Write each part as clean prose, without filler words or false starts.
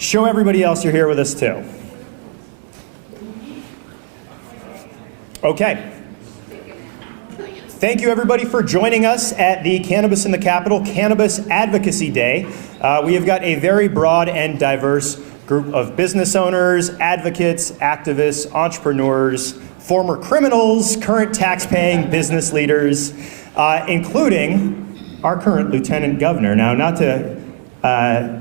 Show everybody else you're here with us too. Okay. Thank you everybody for joining us at the Cannabis in the Capitol Cannabis Advocacy Day. We have got a very broad and diverse group of business owners, advocates, activists, entrepreneurs, former criminals, current tax-paying business leaders, including our current Lieutenant Governor. Now, not to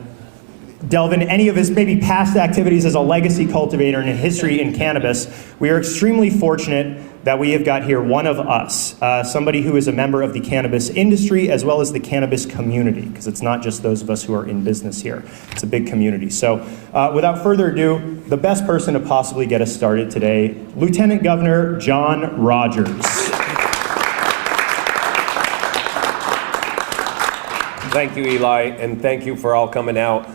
delve into any of his maybe past activities as a legacy cultivator and a history in cannabis, we are extremely fortunate that we have got here one of us, somebody who is a member of the cannabis industry as well as the cannabis community, because it's not just those of us who are in business here. It's a big community. So without further ado, the best person to possibly get us started today, Lieutenant Governor John Rogers. Thank you, Eli, and thank you for all coming out.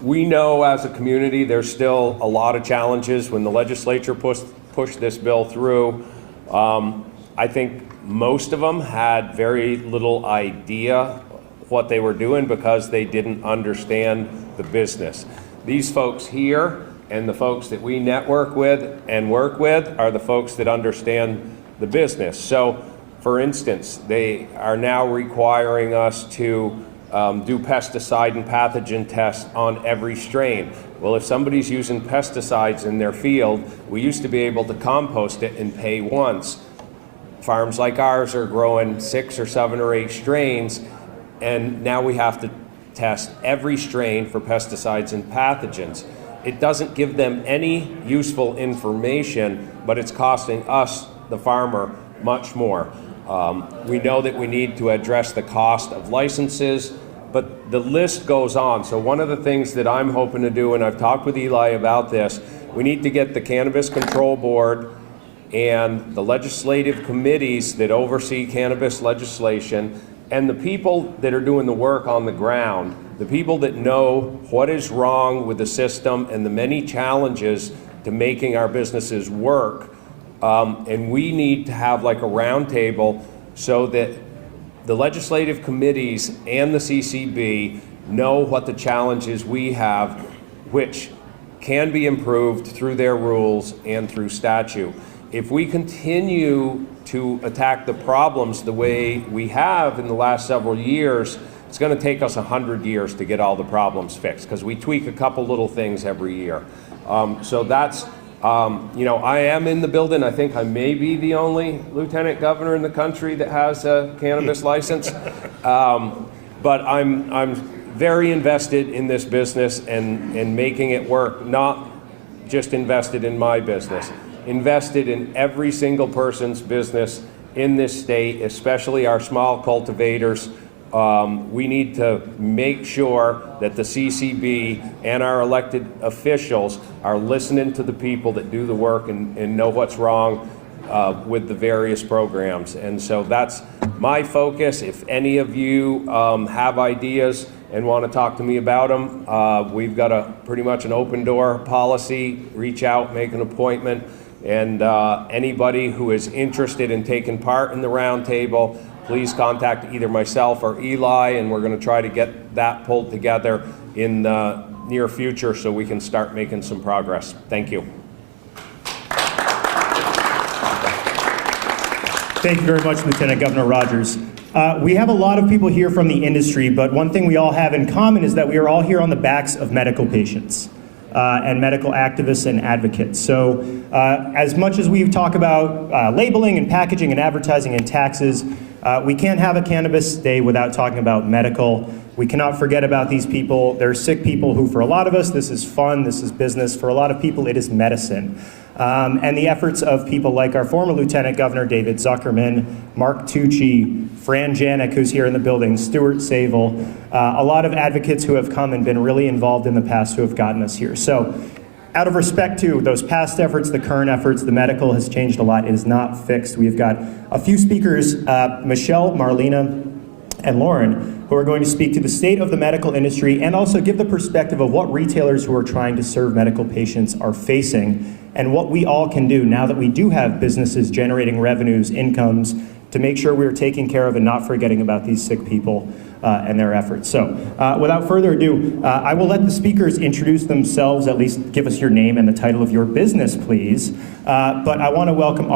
We know as a community there's still a lot of challenges when the legislature pushed this bill through. I think most of them had very little idea what they were doing because they didn't understand the business. These folks here and the folks that we network with and work with are the folks that understand the business. So, for instance, they are now requiring us to do pesticide and pathogen tests on every strain. Well, if somebody's using pesticides in their field, we used to be able to compost it and pay once. Farms like ours are growing 6 or 7 or 8 strains, and now we have to test every strain for pesticides and pathogens. It doesn't give them any useful information, but it's costing us, the farmer, much more. We know that we need to address the cost of licenses, but the list goes on. So one of the things that I'm hoping to do, and I've talked with Eli about this, we need to get the Cannabis Control Board and the legislative committees that oversee cannabis legislation and the people that are doing the work on the ground, the people that know what is wrong with the system and the many challenges to making our businesses work. And we need to have like a round table so that the legislative committees and the CCB know what the challenges we have, which can be improved through their rules and through statute. If we continue to attack the problems the way we have in the last several years, it's going to take us 100 years to get all the problems fixed because we tweak a couple little things every year. So that's you know, I am in the building. I think I may be the only lieutenant governor in the country that has a cannabis license. But I'm very invested in this business and making it work, not just invested in my business, invested in every single person's business in this state, especially our small cultivators. We need to make sure that the CCB and our elected officials are listening to the people that do the work and know what's wrong with the various programs. And so that's my focus. If any of you have ideas and want to talk to me about them, we've got pretty much an open door policy. Reach out, make an appointment, and anybody who is interested in taking part in the roundtable, please contact either myself or Eli, and we're going to try to get that pulled together in the near future so we can start making some progress. Thank you. Thank you very much, Lieutenant Governor Rogers. We have a lot of people here from the industry, but one thing we all have in common is that we are all here on the backs of medical patients and medical activists and advocates. So as much as we talk about labeling and packaging and advertising and taxes, we can't have a cannabis day without talking about medical. We cannot forget about these people. They're sick people who, for a lot of us, this is fun, this is business. For a lot of people, it is medicine. And the efforts of people like our former Lieutenant Governor David Zuckerman, Mark Tucci, Fran Janik, who's here in the building, Stuart Savel, a lot of advocates who have come and been really involved in the past who have gotten us here. So out of respect to those past efforts, the current efforts, the medical has changed a lot. It is not fixed. We've got a few speakers, Michelle, Marlena, and Lauren, who are going to speak to the state of the medical industry and also give the perspective of what retailers who are trying to serve medical patients are facing and what we all can do now that we do have businesses generating revenues, incomes, to make sure we're taking care of and not forgetting about these sick people. and their efforts. So without further ado, I will let the speakers introduce themselves, at least give us your name and the title of your business, please. But I want to welcome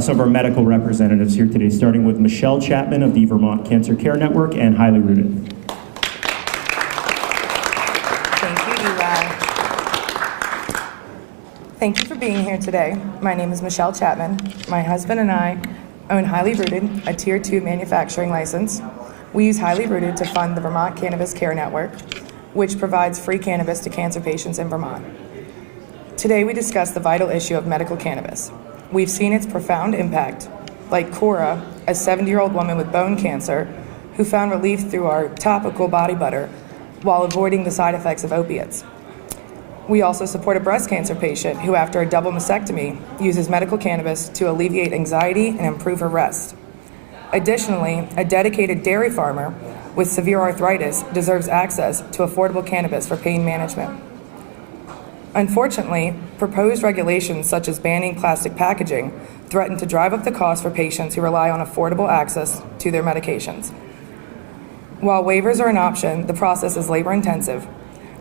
some of our medical representatives here today, starting with Michelle Chapman of the Vermont Cancer Care Network and Highly Rooted. Thank you for being here today. My name is Michelle Chapman. My husband and I own Highly Rooted, a Tier 2 manufacturing license. We use Highly Rooted to fund the Vermont Cannabis Care Network, which provides free cannabis to cancer patients in Vermont. Today we discuss the vital issue of medical cannabis. We've seen its profound impact, like Cora, a 70-year-old woman with bone cancer who found relief through our topical body butter while avoiding the side effects of opiates. We also support a breast cancer patient who, after a double mastectomy, uses medical cannabis to alleviate anxiety and improve her rest. Additionally, a dedicated dairy farmer with severe arthritis deserves access to affordable cannabis for pain management. Unfortunately, proposed regulations such as banning plastic packaging threaten to drive up the cost for patients who rely on affordable access to their medications. While waivers are an option, the process is labor-intensive.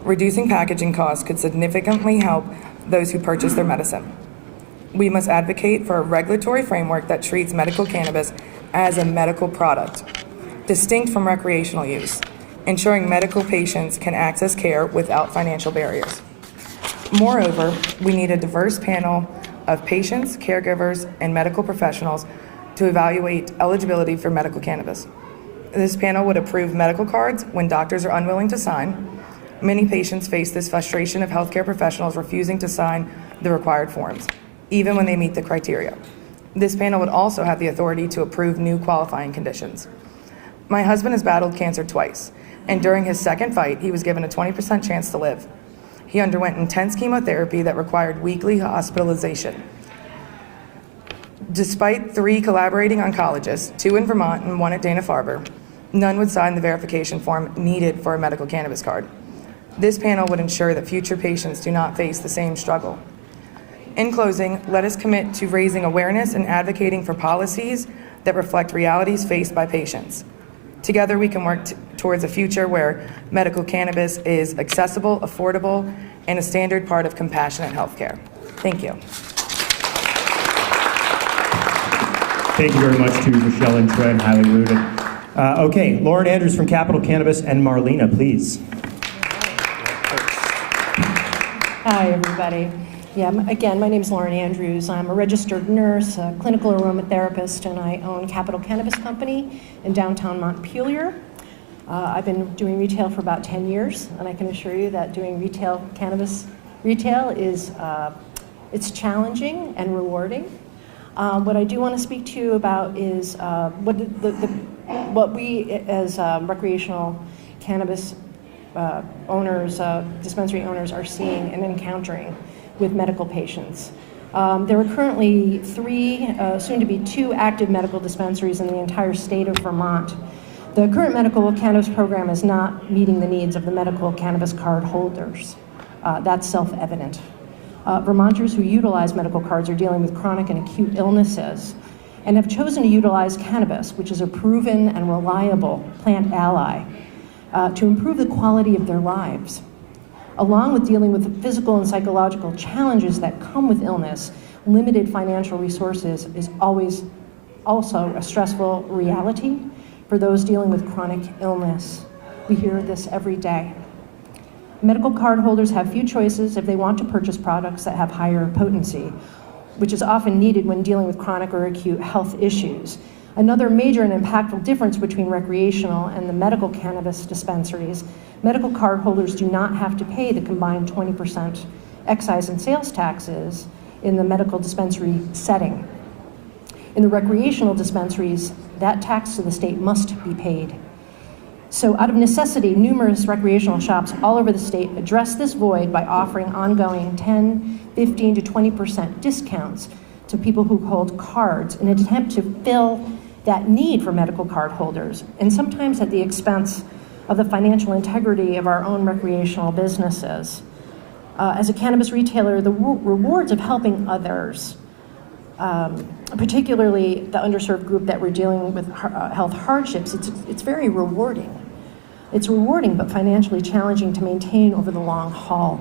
Reducing packaging costs could significantly help those who purchase their medicine. We must advocate for a regulatory framework that treats medical cannabis as a medical product, distinct from recreational use, ensuring medical patients can access care without financial barriers. Moreover, we need a diverse panel of patients, caregivers, and medical professionals to evaluate eligibility for medical cannabis. This panel would approve medical cards when doctors are unwilling to sign. Many patients face this frustration of healthcare professionals refusing to sign the required forms, even when they meet the criteria. This panel would also have the authority to approve new qualifying conditions. My husband has battled cancer twice, and during his second fight, he was given a 20% chance to live. He underwent intense chemotherapy that required weekly hospitalization. Despite 3 collaborating oncologists, 2 in Vermont and 1 at Dana-Farber, none would sign the verification form needed for a medical cannabis card. This panel would ensure that future patients do not face the same struggle. In closing, let us commit to raising awareness and advocating for policies that reflect realities faced by patients. Together, we can work towards a future where medical cannabis is accessible, affordable, and a standard part of compassionate healthcare. Thank you. Thank you very much to Michelle and Troy and Highly Rooted. Okay, Lauren Andrews from Capital Cannabis and Marlena, please. Hi, everybody. Yeah, again, my name is Lauren Andrews. I'm a registered nurse, a clinical aromatherapist, and I own Capital Cannabis Company in downtown Montpelier. I've been doing retail for about 10 years, and I can assure you that doing cannabis retail is it's challenging and rewarding. What I do want to speak to you about is what we as recreational cannabis owners, dispensary owners are seeing and encountering with medical patients. There are currently 3, soon to be 2 active medical dispensaries in the entire state of Vermont. The current medical cannabis program is not meeting the needs of the medical cannabis card holders. That's self-evident. Vermonters who utilize medical cards are dealing with chronic and acute illnesses and have chosen to utilize cannabis, which is a proven and reliable plant ally, to improve the quality of their lives. Along with dealing with the physical and psychological challenges that come with illness, limited financial resources is always also a stressful reality for those dealing with chronic illness. We hear this every day. Medical card holders have few choices if they want to purchase products that have higher potency, which is often needed when dealing with chronic or acute health issues. Another major and impactful difference between recreational and the medical cannabis dispensaries, medical card holders do not have to pay the combined 20% excise and sales taxes in the medical dispensary setting. In the recreational dispensaries, that tax to the state must be paid. So out of necessity, numerous recreational shops all over the state address this void by offering ongoing 10, 15 to 20% discounts to people who hold cards in an attempt to fill that need for medical card holders, and sometimes at the expense of the financial integrity of our own recreational businesses. As a cannabis retailer, the rewards of helping others, particularly the underserved group that we're dealing with health hardships, it's very rewarding. It's rewarding but financially challenging to maintain over the long haul.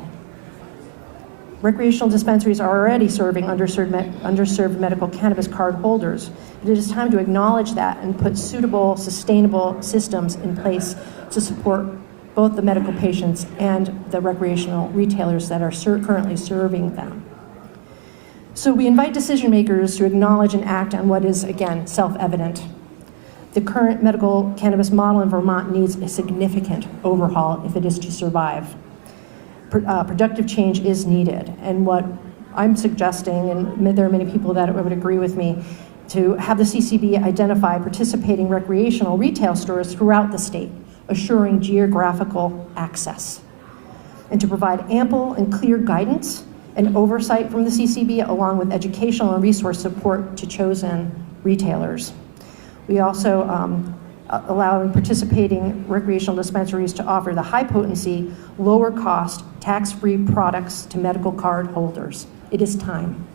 Recreational dispensaries are already serving underserved medical cannabis card holders. It is time to acknowledge that and put suitable, sustainable systems in place to support both the medical patients and the recreational retailers that are currently serving them. So we invite decision makers to acknowledge and act on what is, again, self-evident. The current medical cannabis model in Vermont needs a significant overhaul if it is to survive. Productive change is needed, and what I'm suggesting, and there are many people that would agree with me, to have the CCB identify participating recreational retail stores throughout the state, assuring geographical access, and to provide ample and clear guidance and oversight from the CCB, along with educational and resource support to chosen retailers. We also allow participating recreational dispensaries to offer the high-potency, lower-cost, tax-free products to medical card holders. It is time.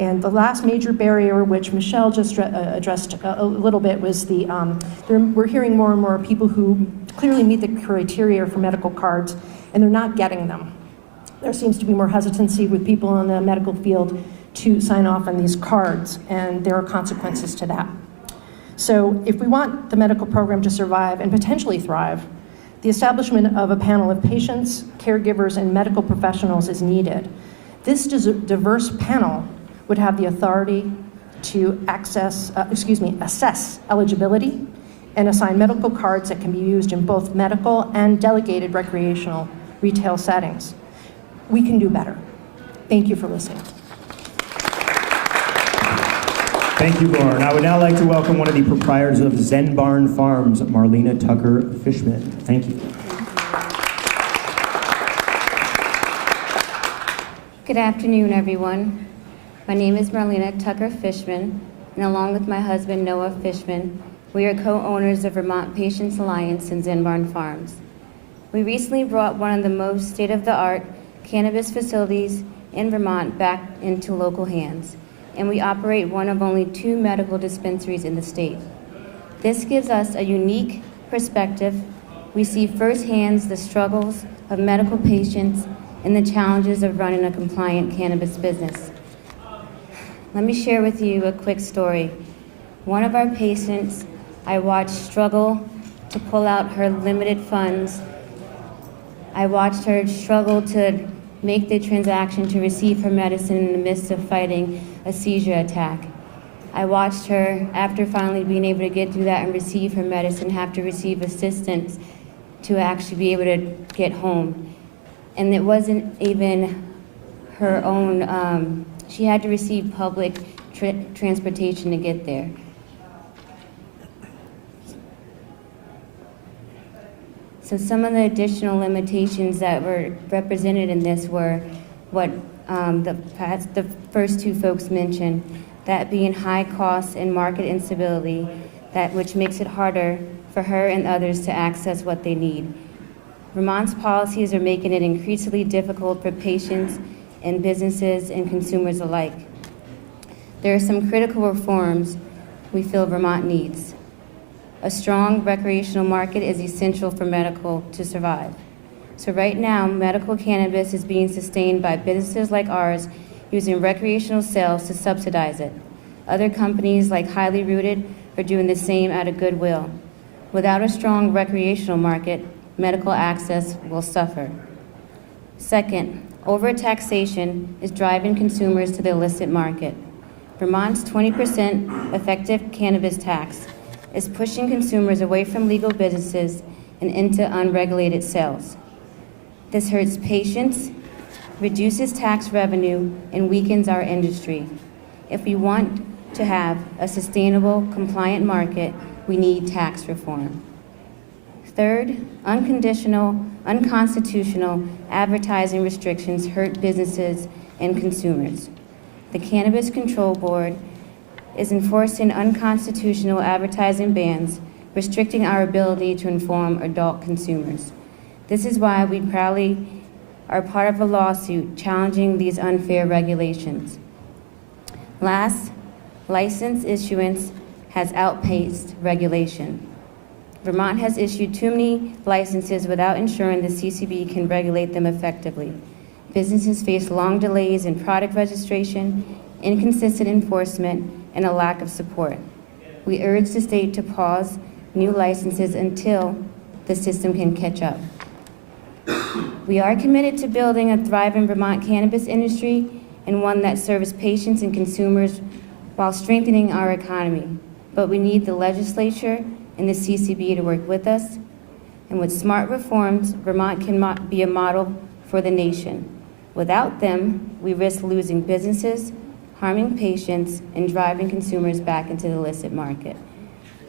And the last major barrier, which Michelle just addressed a little bit, was we're hearing more and more people who clearly meet the criteria for medical cards, and they're not getting them. There seems to be more hesitancy with people in the medical field to sign off on these cards, and there are consequences to that. So if we want the medical program to survive and potentially thrive, the establishment of a panel of patients, caregivers, and medical professionals is needed. This diverse panel would have the authority to assess eligibility and assign medical cards that can be used in both medical and delegated recreational retail settings. We can do better. Thank you for listening. Thank you, Lauren. I would now like to welcome one of the proprietors of Zen Barn Farms, Marlena Tucker Fishman. Thank you. Good afternoon, everyone. My name is Marlena Tucker Fishman, and along with my husband, Noah Fishman, we are co-owners of Vermont Patients Alliance and Zen Barn Farms. We recently brought one of the most state-of-the-art cannabis facilities in Vermont back into local hands, and we operate one of only 2 medical dispensaries in the state. This gives us a unique perspective. We see firsthand the struggles of medical patients and the challenges of running a compliant cannabis business. Let me share with you a quick story. One of our patients I watched struggle to pull out her limited funds. I watched her struggle to make the transaction to receive her medicine in the midst of fighting a seizure attack. I watched her, after finally being able to get through that and receive her medicine, have to receive assistance to actually be able to get home. And it wasn't even her own, she had to receive public transportation to get there. So some of the additional limitations that were represented in this were what the first 2 folks mentioned, that being high costs and market instability, which makes it harder for her and others to access what they need. Vermont's policies are making it increasingly difficult for patients and businesses and consumers alike. There are some critical reforms we feel Vermont needs. A strong recreational market is essential for medical to survive. So right now, medical cannabis is being sustained by businesses like ours using recreational sales to subsidize it. Other companies like Highly Rooted are doing the same out of goodwill. Without a strong recreational market, medical access will suffer. Second, overtaxation is driving consumers to the illicit market. Vermont's 20% effective cannabis tax is pushing consumers away from legal businesses and into unregulated sales. This hurts patients, reduces tax revenue, and weakens our industry. If we want to have a sustainable, compliant market, we need tax reform. Third, unconstitutional advertising restrictions hurt businesses and consumers. The Cannabis Control Board is enforcing unconstitutional advertising bans, restricting our ability to inform adult consumers. This is why we proudly are part of a lawsuit challenging these unfair regulations. Last, license issuance has outpaced regulation. Vermont has issued too many licenses without ensuring the CCB can regulate them effectively. Businesses face long delays in product registration, inconsistent enforcement, and a lack of support. We urge the state to pause new licenses until the system can catch up. We are committed to building a thriving Vermont cannabis industry and one that serves patients and consumers while strengthening our economy. But we need the legislature and the CCB to work with us. And with smart reforms, Vermont can be a model for the nation. Without them, we risk losing businesses, harming patients, and driving consumers back into the illicit market.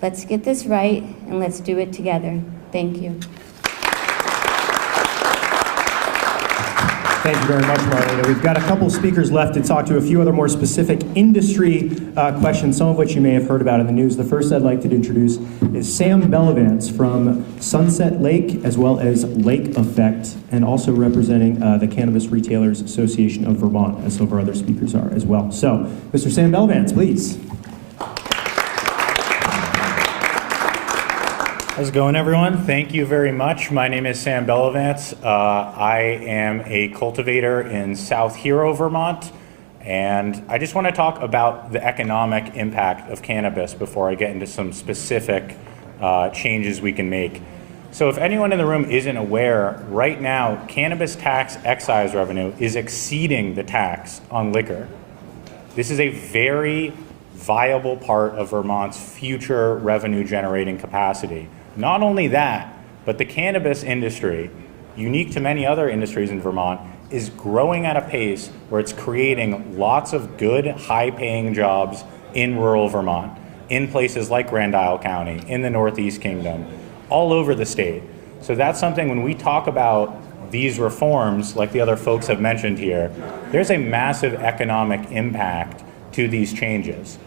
Let's get this right, and let's do it together. Thank you. Thank you very much, Marlena. We've got a couple speakers left to talk to a few other more specific industry questions, some of which you may have heard about in the news. The first I'd like to introduce is Sam Bellavance from Sunset Lake, as well as Lake Effect, and also representing the Cannabis Retailers Association of Vermont, as some of our other speakers are as well. So, Mr. Sam Bellavance, please. How's it going, everyone? Thank you very much. My name is Sam Bellavance. I am a cultivator in South Hero, Vermont, and I just want to talk about the economic impact of cannabis before I get into some specific changes we can make. So if anyone in the room isn't aware, right now, cannabis tax excise revenue is exceeding the tax on liquor. This is a very viable part of Vermont's future revenue generating capacity. Not only that, but the cannabis industry, unique to many other industries in Vermont, is growing at a pace where it's creating lots of good, high-paying jobs in rural Vermont, in places like Grand Isle County, in the Northeast Kingdom, all over the state. So that's something when we talk about these reforms, like the other folks have mentioned here, there's a massive economic impact to these changes.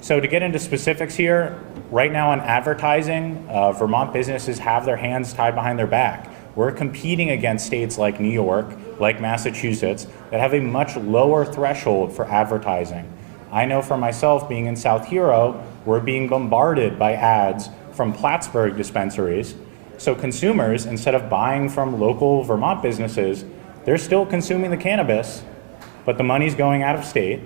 So to get into specifics here, right now on advertising, Vermont businesses have their hands tied behind their back. We're competing against states like New York, like Massachusetts, that have a much lower threshold for advertising. I know for myself, being in South Hero, we're being bombarded by ads from Plattsburgh dispensaries. So consumers, instead of buying from local Vermont businesses, they're still consuming the cannabis, but the money's going out of state,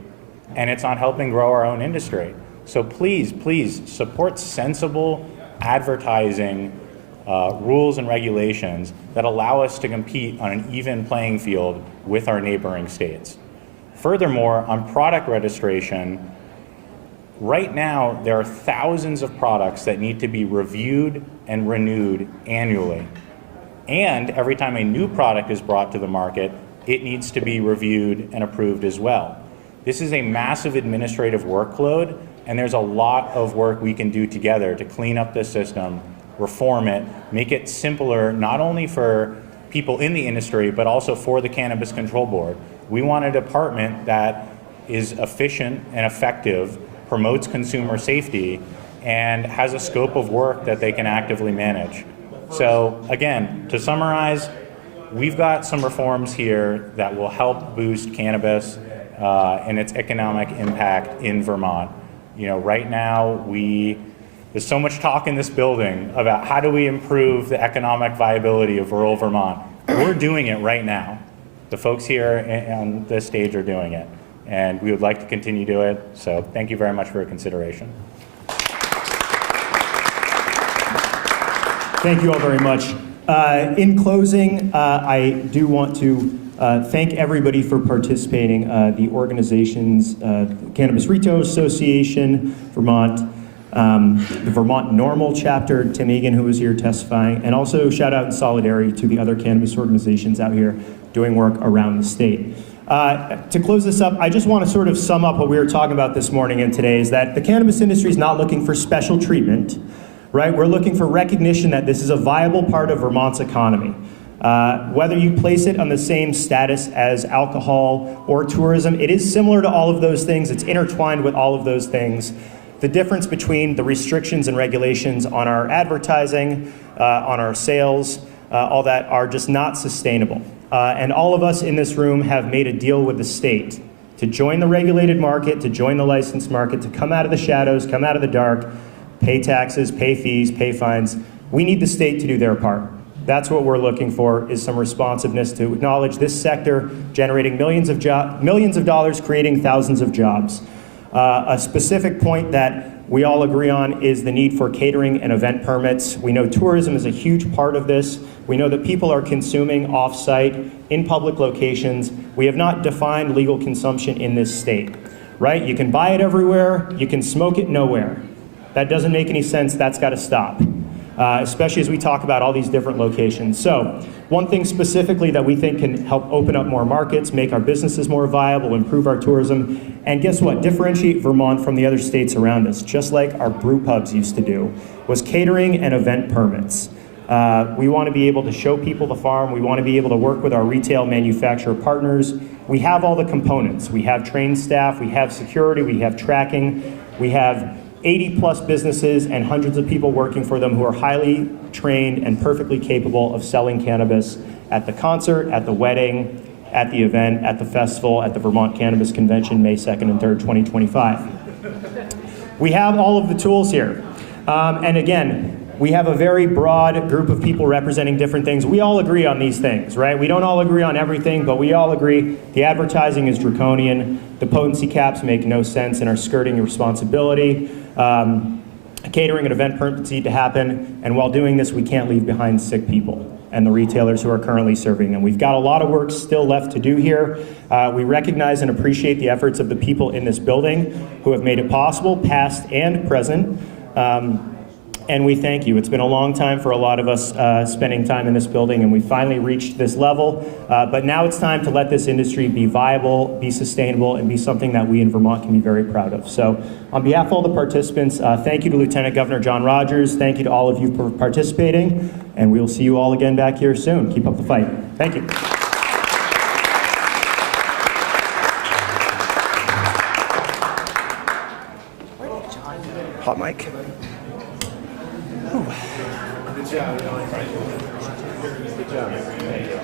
and it's not helping grow our own industry. So please, please support sensible advertising rules and regulations that allow us to compete on an even playing field with our neighboring states. Furthermore, on product registration, right now there are thousands of products that need to be reviewed and renewed annually. And every time a new product is brought to the market, it needs to be reviewed and approved as well. This is a massive administrative workload, and there's a lot of work we can do together to clean up this system, reform it, make it simpler, not only for people in the industry, but also for the Cannabis Control Board. We want a department that is efficient and effective, promotes consumer safety, and has a scope of work that they can actively manage. So again, to summarize, we've got some reforms here that will help boost cannabis and its economic impact in Vermont. You know, right now there's so much talk in this building about how do we improve the economic viability of rural Vermont. We're doing it right now. The folks here on this stage are doing it, and we would like to continue to do it. So thank you very much for your consideration. Thank you all very much. In closing, I do want to thank everybody for participating. The organizations, Cannabis Retailers Association, Vermont, the Vermont Normal Chapter, Tim Egan, who was here testifying, and also shout out in solidarity to the other cannabis organizations out here doing work around the state. To close this up, I just want to sort of sum up what we were talking about this morning and today is that the cannabis industry is not looking for special treatment, right? We're looking for recognition that this is a viable part of Vermont's economy. Whether you place it on the same status as alcohol or tourism, it is similar to all of those things. It's intertwined with all of those things. The difference between the restrictions and regulations on our advertising, on our sales, all that are just not sustainable. And all of us in this room have made a deal with the state to join the regulated market, to join the licensed market, to come out of the shadows, come out of the dark, pay taxes, pay fees, pay fines, We need the state to do their part. That's what we're looking for, is some responsiveness to acknowledge this sector generating millions of dollars, creating thousands of jobs. A specific point that we all agree on is the need for catering and event permits. We know tourism is a huge part of this. We know that people are consuming off-site in public locations. We have not defined legal consumption in this state, right? You can buy it everywhere, you can smoke it nowhere. That doesn't make any sense, that's gotta stop. Especially as we talk about all these different locations. So one thing specifically that we think can help open up more markets, make our businesses more viable, improve our tourism, and guess what? Differentiate Vermont from the other states around us, just like our brew pubs used to do, was catering and event permits. We want to be able to show people the farm. We want to be able to work with our retail manufacturer partners. We have all the components. We have trained staff, we have security, we have tracking, we have 80+ businesses and hundreds of people working for them who are highly trained and perfectly capable of selling cannabis at the concert, at the wedding, at the event, at the festival, at the Vermont Cannabis Convention, May 2nd and 3rd, 2025. We have all of the tools here. And again, we have a very broad group of people representing different things. We all agree on these things, right? We don't all agree on everything, but we all agree the advertising is draconian, the potency caps make no sense and are skirting responsibility. Catering and event permits need to happen, and while doing this, we can't leave behind sick people and the retailers who are currently serving them. We've got a lot of work still left to do here. We recognize and appreciate the efforts of the people in this building who have made it possible, past and present. And we thank you. It's been a long time for a lot of us spending time in this building, and we finally reached this level. But now it's time to let this industry be viable, be sustainable, and be something that we in Vermont can be very proud of. So on behalf of all the participants, thank you to Lieutenant Governor John Rogers. Thank you to all of you for participating, and we will see you all again back here soon. Keep up the fight. Thank you. Hot mic. Good job. Good job. Thank you.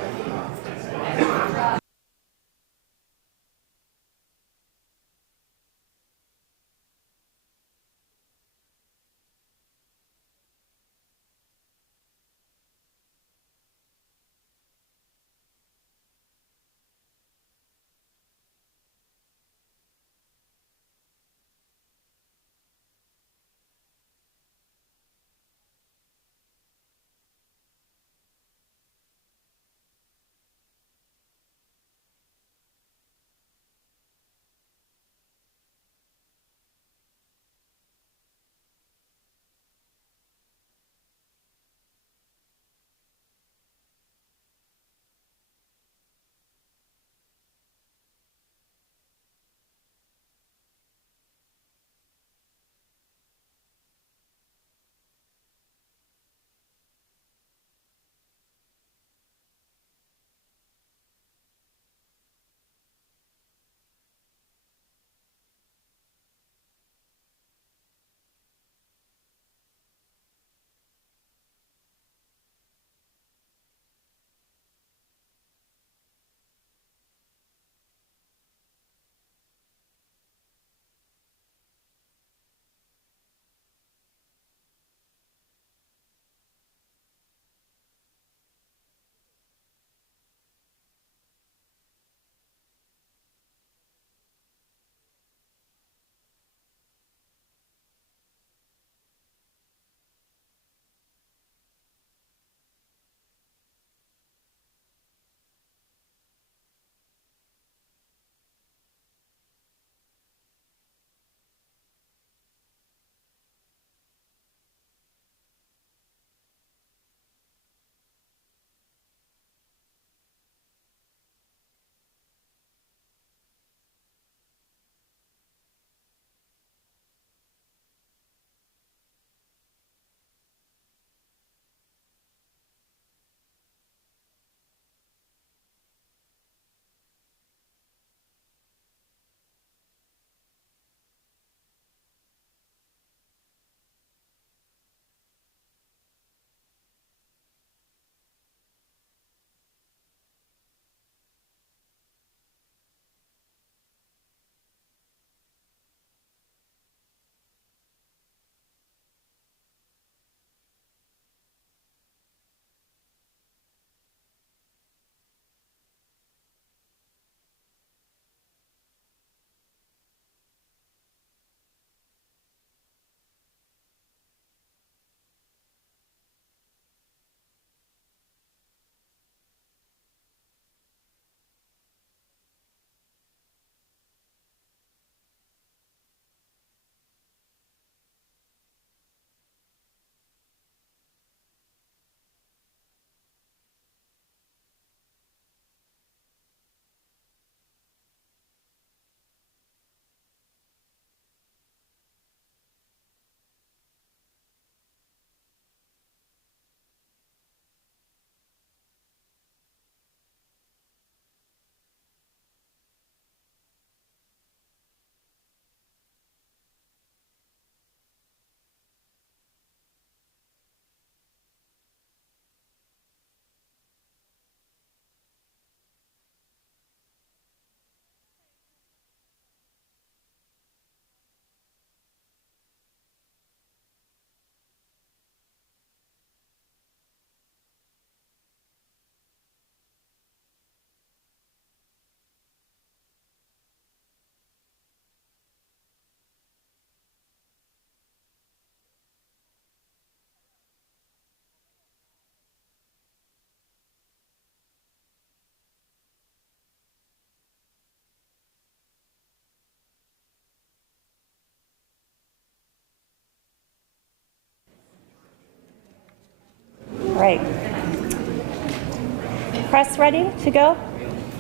press ready to go?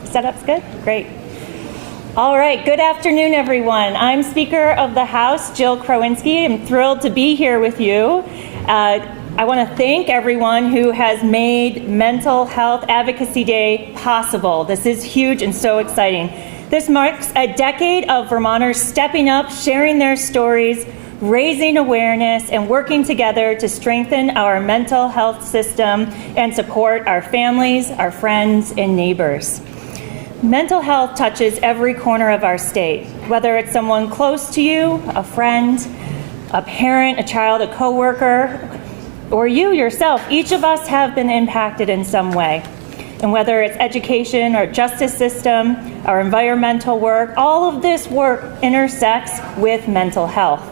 Setup's good? Great. All right, good afternoon, everyone. I'm Speaker of the House, Jill Krowinski. I'm thrilled to be here with you. I want to thank everyone who has made Mental Health Advocacy Day possible. This is huge and so exciting. This marks a decade of Vermonters stepping up, sharing their stories, raising awareness, and working together to strengthen our mental health system and support our families, our friends, and neighbors. Mental health touches every corner of our state, whether it's someone close to you, a friend, a parent, a child, a coworker, or you yourself. Each of us have been impacted in some way. And whether it's education or justice system, our environmental work, all of this work intersects with mental health.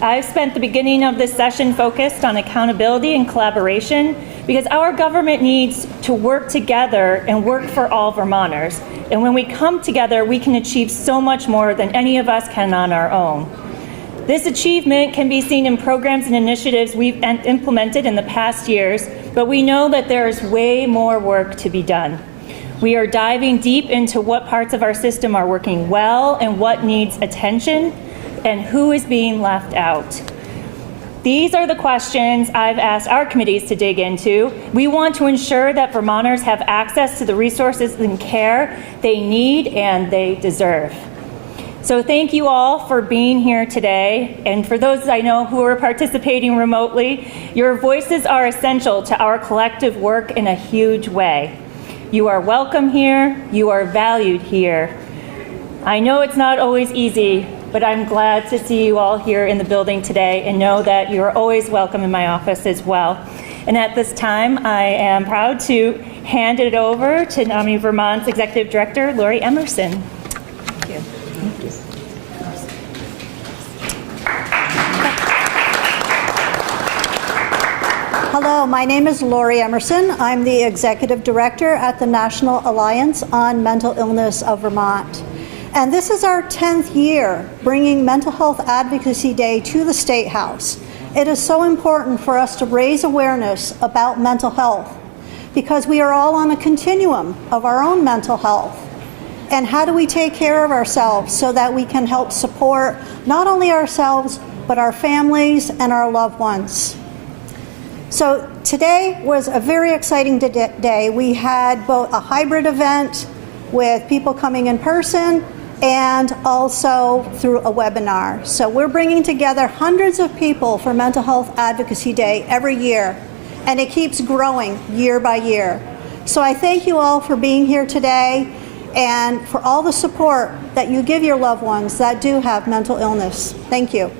I've spent the beginning of this session focused on accountability and collaboration because our government needs to work together and work for all Vermonters. And when we come together, we can achieve so much more than any of us can on our own. This achievement can be seen in programs and initiatives we've implemented in the past years, but we know that there is way more work to be done. We are diving deep into what parts of our system are working well and what needs attention, and who is being left out. These are the questions I've asked our committees to dig into. We want to ensure that Vermonters have access to the resources and care they need and they deserve. So thank you all for being here today. And for those I know who are participating remotely, your voices are essential to our collective work in a huge way. You are welcome here. You are valued here. I know it's not always easy, but I'm glad to see you all here in the building today and know that you're always welcome in my office as well. And at this time, I am proud to hand it over to NAMI Vermont's Executive Director, Lori Emerson. Thank you. Thank you. Hello, my name is Lori Emerson. I'm the Executive Director at the National Alliance on Mental Illness of Vermont. And this is our 10th year bringing Mental Health Advocacy Day to the State House. It is so important for us to raise awareness about mental health because we are all on a continuum of our own mental health. And how do we take care of ourselves so that we can help support not only ourselves, but our families and our loved ones? So today was a very exciting day. We had both a hybrid event with people coming in person and also through a webinar. So we're bringing together hundreds of people for Mental Health Advocacy Day every year, and it keeps growing year by year. So I thank you all for being here today and for all the support that you give your loved ones that do have mental illness. Thank you.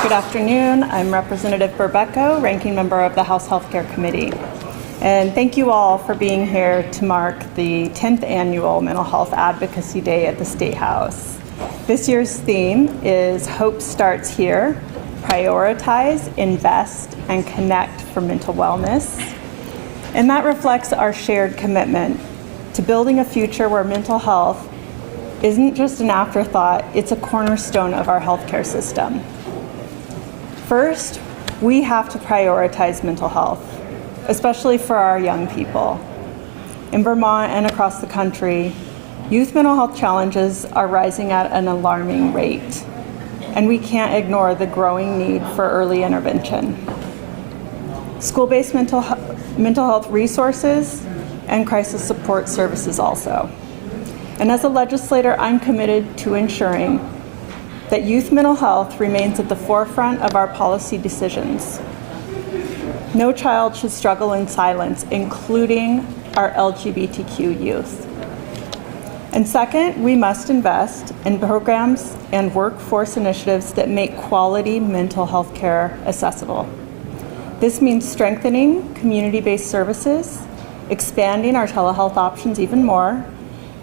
Good afternoon. I'm Representative Berbecco, Ranking Member of the House Healthcare Committee. And thank you all for being here to mark the 10th Annual Mental Health Advocacy Day at the State House. This year's theme is Hope Starts Here, Prioritize, Invest, and Connect for Mental Wellness. And that reflects our shared commitment to building a future where mental health isn't just an afterthought, it's a cornerstone of our healthcare system. First, we have to prioritize mental health, especially for our young people. In Vermont and across the country, youth mental health challenges are rising at an alarming rate, and we can't ignore the growing need for early intervention. School-based mental health resources and crisis support services also. And as a legislator, I'm committed to ensuring that youth mental health remains at the forefront of our policy decisions. No child should struggle in silence, including our LGBTQ youth. And second, we must invest in programs and workforce initiatives that make quality mental health care accessible. This means strengthening community-based services, expanding our telehealth options even more,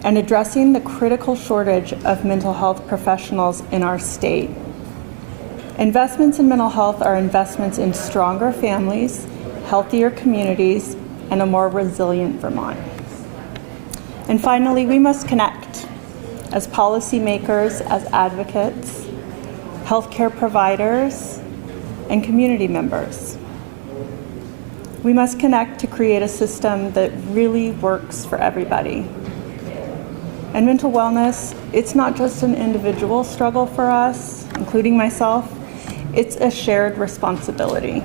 and addressing the critical shortage of mental health professionals in our state. Investments in mental health are investments in stronger families, healthier communities, and a more resilient Vermont. And finally, we must connect as policymakers, as advocates, healthcare providers, and community members. We must connect to create a system that really works for everybody. And mental wellness, it's not just an individual struggle for us, including myself, it's a shared responsibility.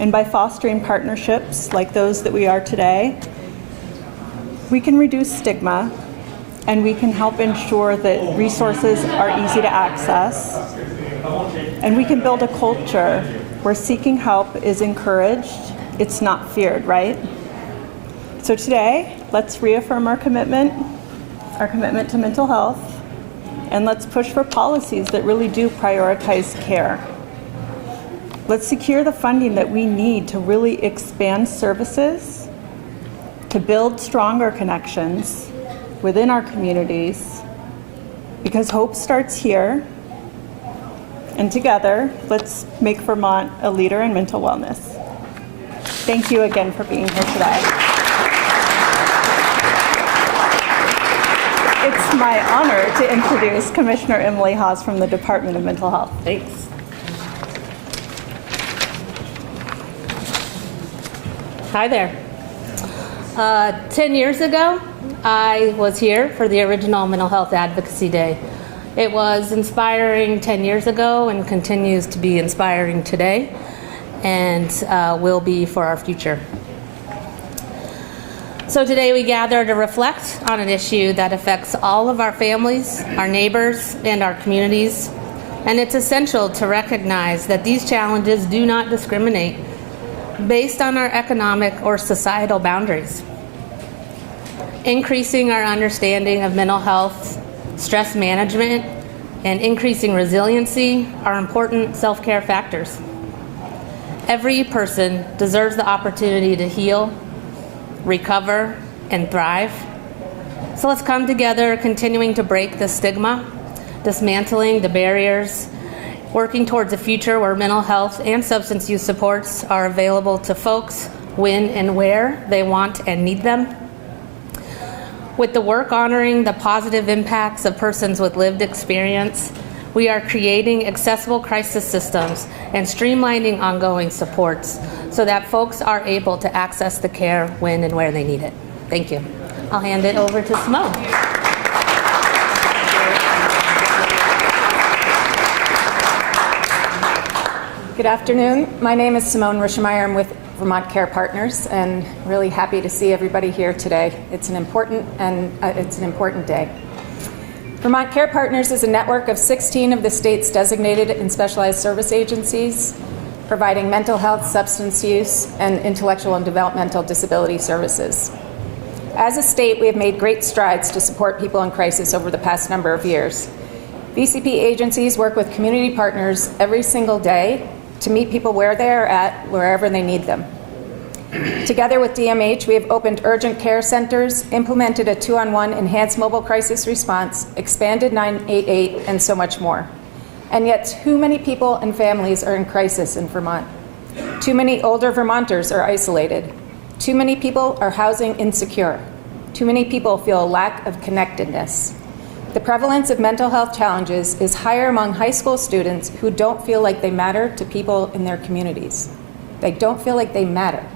And by fostering partnerships like those that we are today, we can reduce stigma and we can help ensure that resources are easy to access. And we can build a culture where seeking help is encouraged, it's not feared, right? So today, let's reaffirm our commitment to mental health, and let's push for policies that really do prioritize care. Let's secure the funding that we need to really expand services, to build stronger connections within our communities, because hope starts here. And together, let's make Vermont a leader in mental wellness. Thank you again for being here today. It's my honor to introduce Commissioner Emily Haas from the Department of Mental Health. Thanks. Hi there. 10 years ago, I was here for the original Mental Health Advocacy Day. It was inspiring 10 years ago and continues to be inspiring today, and will be for our future. So today we gather to reflect on an issue that affects all of our families, our neighbors, and our communities. And it's essential to recognize that these challenges do not discriminate based on our economic or societal boundaries. Increasing our understanding of mental health, stress management, and increasing resiliency are important self-care factors. Every person deserves the opportunity to heal, recover, and thrive. So let's come together, continuing to break the stigma, dismantling the barriers, working towards a future where mental health and substance use supports are available to folks when and where they want and need them. With the work honoring the positive impacts of persons with lived experience, we are creating accessible crisis systems and streamlining ongoing supports so that folks are able to access the care when and where they need it. Thank you. I'll hand it over to Simone. Good afternoon. My name is Simone Rischemeyer. I'm with Vermont Care Partners, and really happy to see everybody here today. It's an important day. Vermont Care Partners is a network of 16 of the state's designated and specialized service agencies, providing mental health, substance use, and intellectual and developmental disability services. As a state, we have made great strides to support people in crisis over the past number of years. VCP agencies work with community partners every single day to meet people where they are at, wherever they need them. Together with DMH, we have opened urgent care centers, implemented a 2-on-1 enhanced mobile crisis response, expanded 988, and so much more. And yet, too many people and families are in crisis in Vermont. Too many older Vermonters are isolated. Too many people are housing insecure. Too many people feel a lack of connectedness. The prevalence of mental health challenges is higher among high school students who don't feel like they matter to people in their communities. They don't feel like they matter.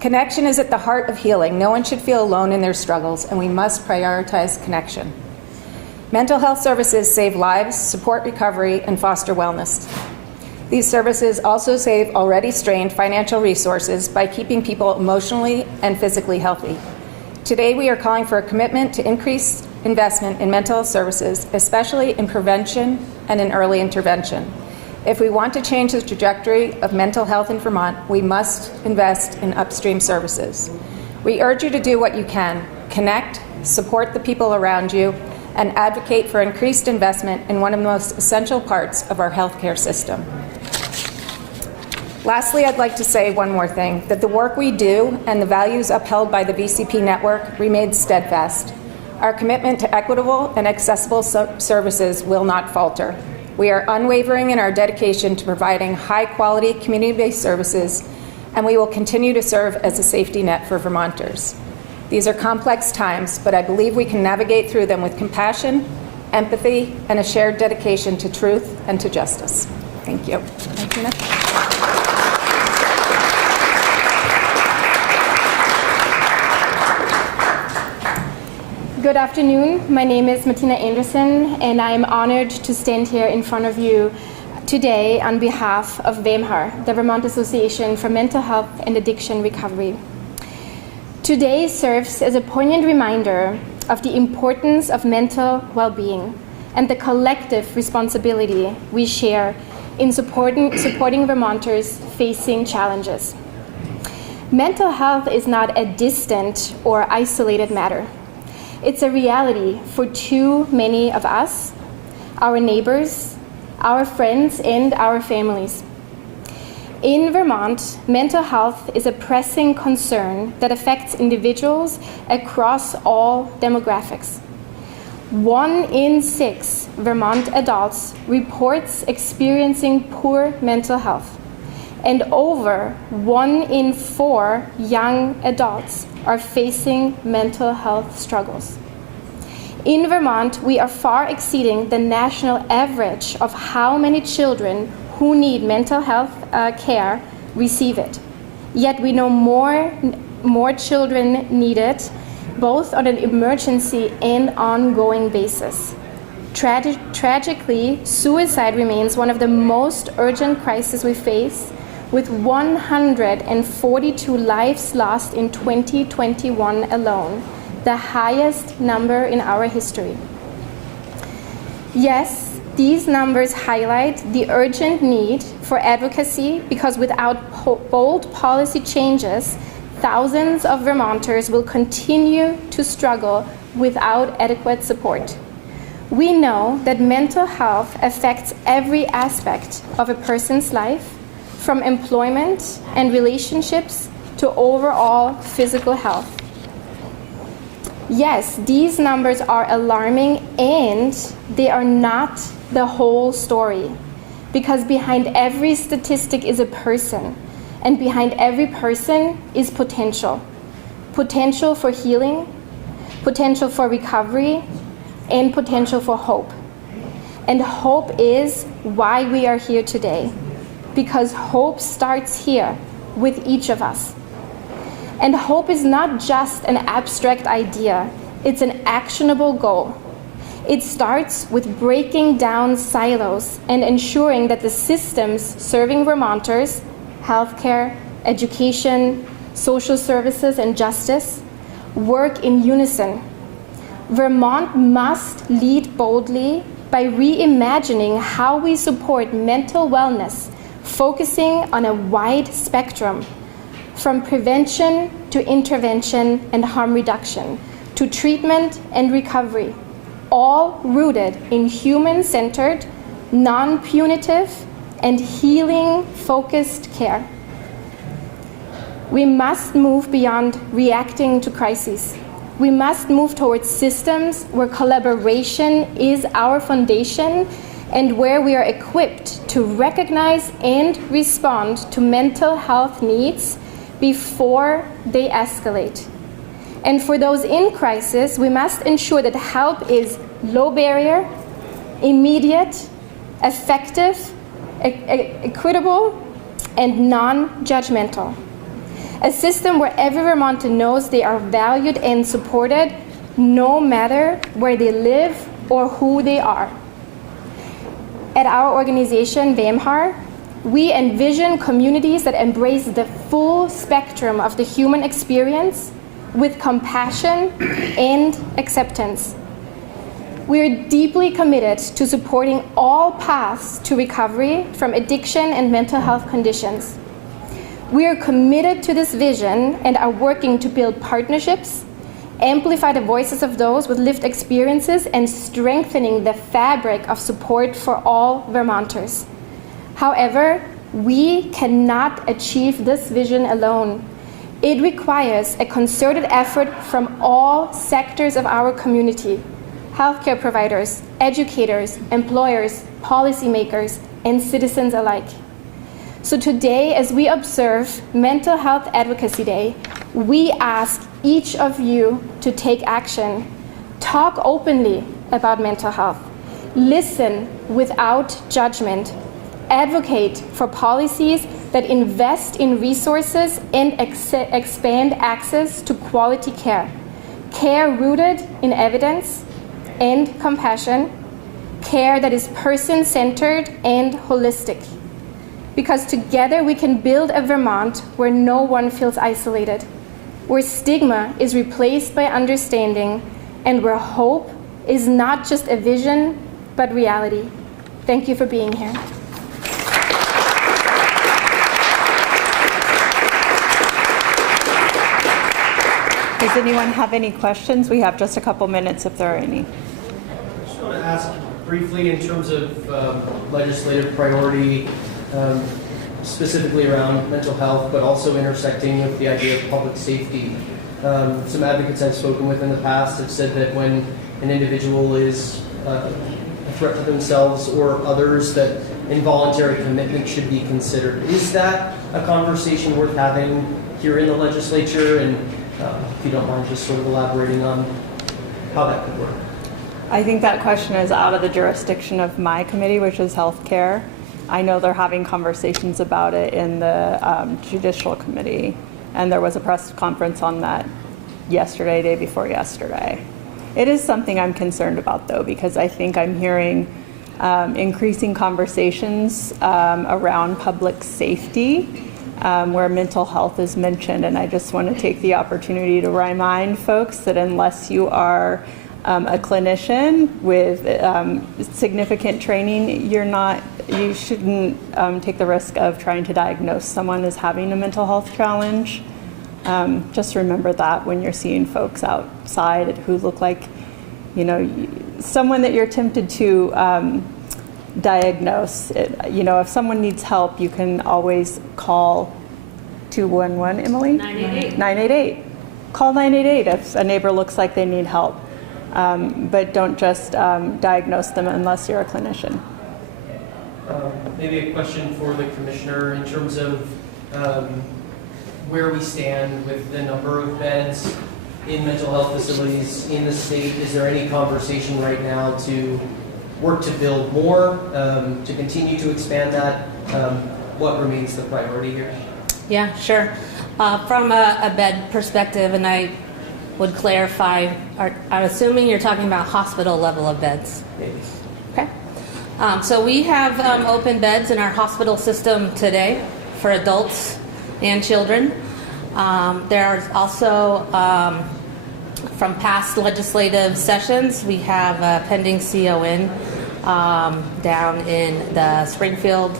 Connection is at the heart of healing. No one should feel alone in their struggles, and we must prioritize connection. Mental health services save lives, support recovery, and foster wellness. These services also save already strained financial resources by keeping people emotionally and physically healthy. Today, we are calling for a commitment to increase investment in mental health services, especially in prevention and in early intervention. If we want to change the trajectory of mental health in Vermont, we must invest in upstream services. We urge you to do what you can: connect, support the people around you, and advocate for increased investment in one of the most essential parts of our healthcare system. Lastly, I'd like to say one more thing, that the work we do and the values upheld by the VCP network remain steadfast. Our commitment to equitable and accessible services will not falter. We are unwavering in our dedication to providing high-quality, community-based services, and we will continue to serve as a safety net for Vermonters. These are complex times, but I believe we can navigate through them with compassion, empathy, and a shared dedication to truth and to justice. Thank you. Thank you, Nick. Good afternoon. My name is Martina Anderson, and I am honored to stand here in front of you today on behalf of VMHAR, the Vermont Association for Mental Health and Addiction Recovery. Today serves as a poignant reminder of the importance of mental well-being and the collective responsibility we share in supporting Vermonters facing challenges. Mental health is not a distant or isolated matter. It's a reality for too many of us, our neighbors, our friends, and our families. In Vermont, mental health is a pressing concern that affects individuals across all demographics. 1 in 6 Vermont adults reports experiencing poor mental health, and over 1 in 4 young adults are facing mental health struggles. In Vermont, we are far exceeding the national average of how many children who need mental health care receive it. Yet we know more children need it, both on an emergency and ongoing basis. Tragically, suicide remains one of the most urgent crises we face, with 142 lives lost in 2021 alone, the highest number in our history. Yes, these numbers highlight the urgent need for advocacy, because without bold policy changes, thousands of Vermonters will continue to struggle without adequate support. We know that mental health affects every aspect of a person's life, from employment and relationships to overall physical health. Yes, these numbers are alarming, and they are not the whole story, because behind every statistic is a person, and behind every person is potential. Potential for healing, potential for recovery, and potential for hope. And hope is why we are here today, because hope starts here with each of us. And hope is not just an abstract idea, it's an actionable goal. It starts with breaking down silos and ensuring that the systems serving Vermonters, healthcare, education, social services, and justice, work in unison. Vermont must lead boldly by reimagining how we support mental wellness, focusing on a wide spectrum, from prevention to intervention and harm reduction, to treatment and recovery, all rooted in human-centered, non-punitive, and healing-focused care. We must move beyond reacting to crises. We must move towards systems where collaboration is our foundation, and where we are equipped to recognize and respond to mental health needs before they escalate. And for those in crisis, we must ensure that help is low barrier, immediate, effective, equitable, and non-judgmental. A system where every Vermonter knows they are valued and supported, no matter where they live or who they are. At our organization, VMHAR, we envision communities that embrace the full spectrum of the human experience with compassion and acceptance. We are deeply committed to supporting all paths to recovery from addiction and mental health conditions. We are committed to this vision and are working to build partnerships, amplify the voices of those with lived experiences, and strengthening the fabric of support for all Vermonters. However, we cannot achieve this vision alone. It requires a concerted effort from all sectors of our community: healthcare providers, educators, employers, policymakers, and citizens alike. So today, as we observe Mental Health Advocacy Day, we ask each of you to take action. Talk openly about mental health. Listen without judgment. Advocate for policies that invest in resources and expand access to quality care. care rooted in evidence and compassion, care that is person-centered and holistic. Because together we can build a Vermont where no one feels isolated, where stigma is replaced by understanding, and where hope is not just a vision, but reality. Thank you for being here. Does anyone have any questions? We have just a couple minutes if there are any. I just want to ask briefly in terms of legislative priority, specifically around mental health, but also intersecting with the idea of public safety. Some advocates I've spoken with in the past have said that when an individual is a threat to themselves or others, that involuntary commitment should be considered. Is that a conversation worth having here in the legislature? And if you don't mind just sort of elaborating on how that could work. I think that question is out of the jurisdiction of my committee, which is healthcare. I know they're having conversations about it in the judicial committee, and there was a press conference on that yesterday, day before yesterday. It is something I'm concerned about, though, because I think I'm hearing increasing conversations around public safety where mental health is mentioned, and I just want to take the opportunity to remind folks that unless you are a clinician with significant training, you shouldn't take the risk of trying to diagnose someone as having a mental health challenge. Just remember that when you're seeing folks outside who look like, someone that you're tempted to diagnose. If someone needs help, you can always call 211, Emily? 988. 988. Call 988 if a neighbor looks like they need help. But don't just diagnose them unless you're a clinician. Maybe a question for the commissioner in terms of where we stand with the number of beds in mental health facilities in the state. Is there any conversation right now to work to build more, to continue to expand that? What remains the priority here? Yeah, sure. From a bed perspective, and I would clarify, I'm assuming you're talking about hospital level of beds. Maybe. Okay. So we have open beds in our hospital system today for adults and children. There are also, from past legislative sessions, we have a pending CON down in the Springfield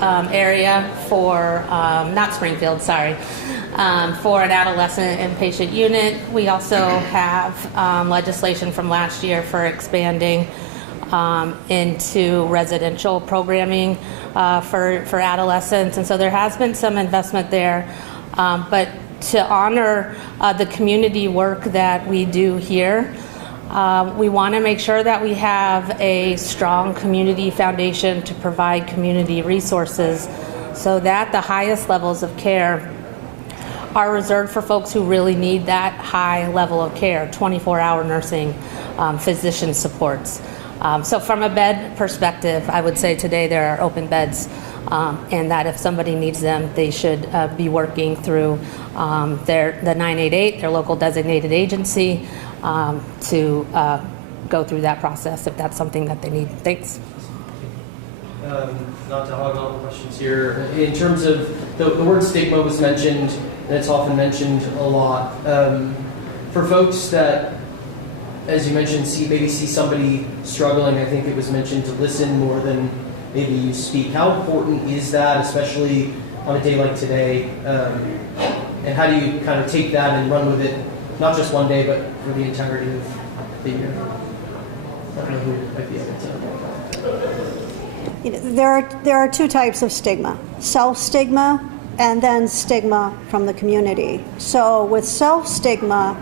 area for, not Springfield, sorry, for an adolescent inpatient unit. We also have legislation from last year for expanding into residential programming for adolescents. And so there has been some investment there. But to honor the community work that we do here, we want to make sure that we have a strong community foundation to provide community resources so that the highest levels of care are reserved for folks who really need that high level of care, 24-hour nursing, physician supports. So from a bed perspective, I would say today there are open beds, and that if somebody needs them, they should be working through the 988, their local designated agency, to go through that process if that's something that they need. Thanks. Not to hog all the questions here. In terms of the word stigma was mentioned, and it's often mentioned a lot. For folks that, as you mentioned, maybe see somebody struggling, I think it was mentioned to listen more than maybe you speak. How important is that, especially on a day like today? And how do you kind of take that and run with it, not just one day, but for the entirety of the year? I don't know who might be able to. There are two types of stigma: self-stigma and then stigma from the community. So with self-stigma,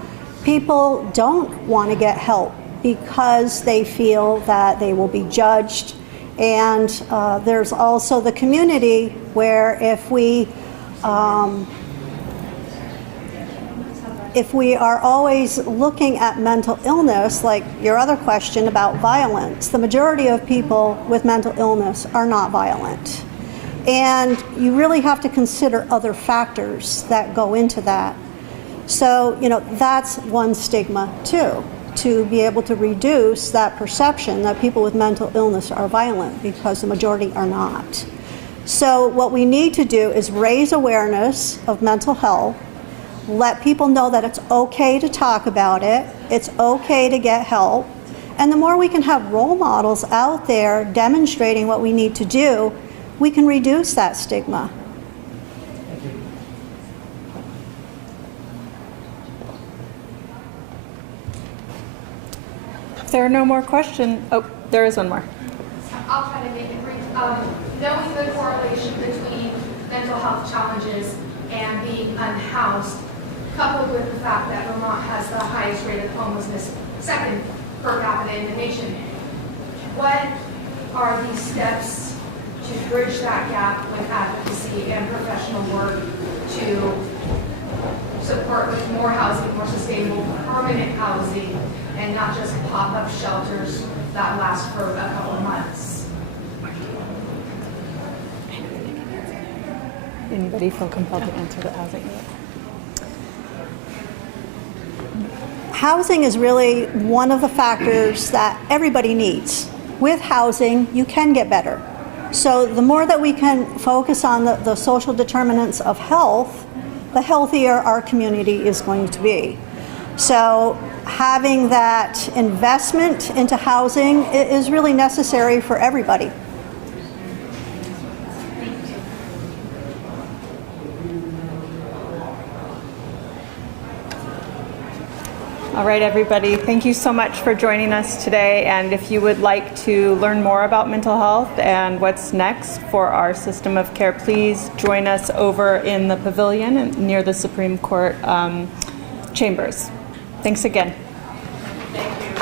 people don't want to get help because they feel that they will be judged. And there's also the community where if we are always looking at mental illness, like your other question about violence, the majority of people with mental illness are not violent. And you really have to consider other factors that go into that. So, that's one stigma too, to be able to reduce that perception that people with mental illness are violent, because the majority are not. So what we need to do is raise awareness of mental health, let people know that it's okay to talk about it, it's okay to get help, and the more we can have role models out there demonstrating what we need to do, we can reduce that stigma. If there are no more questions, oh, there is one more. I'll try to make it brief. Knowing the correlation between mental health challenges and being unhoused, coupled with the fact that Vermont has the highest rate of homelessness, second per capita in the nation, what are these steps to bridge that gap with advocacy and professional work to support with more housing, more sustainable, permanent housing, and not just pop-up shelters that last for a couple of months? Anybody feel compelled to answer the housing? Housing is really one of the factors that everybody needs. With housing, you can get better. So the more that we can focus on the social determinants of health, the healthier our community is going to be. So having that investment into housing is really necessary for everybody. All right, everybody, thank you so much for joining us today. And if you would like to learn more about mental health and what's next for our system of care, please join us over in the pavilion near the Supreme Court chambers. Thanks again. Thank you.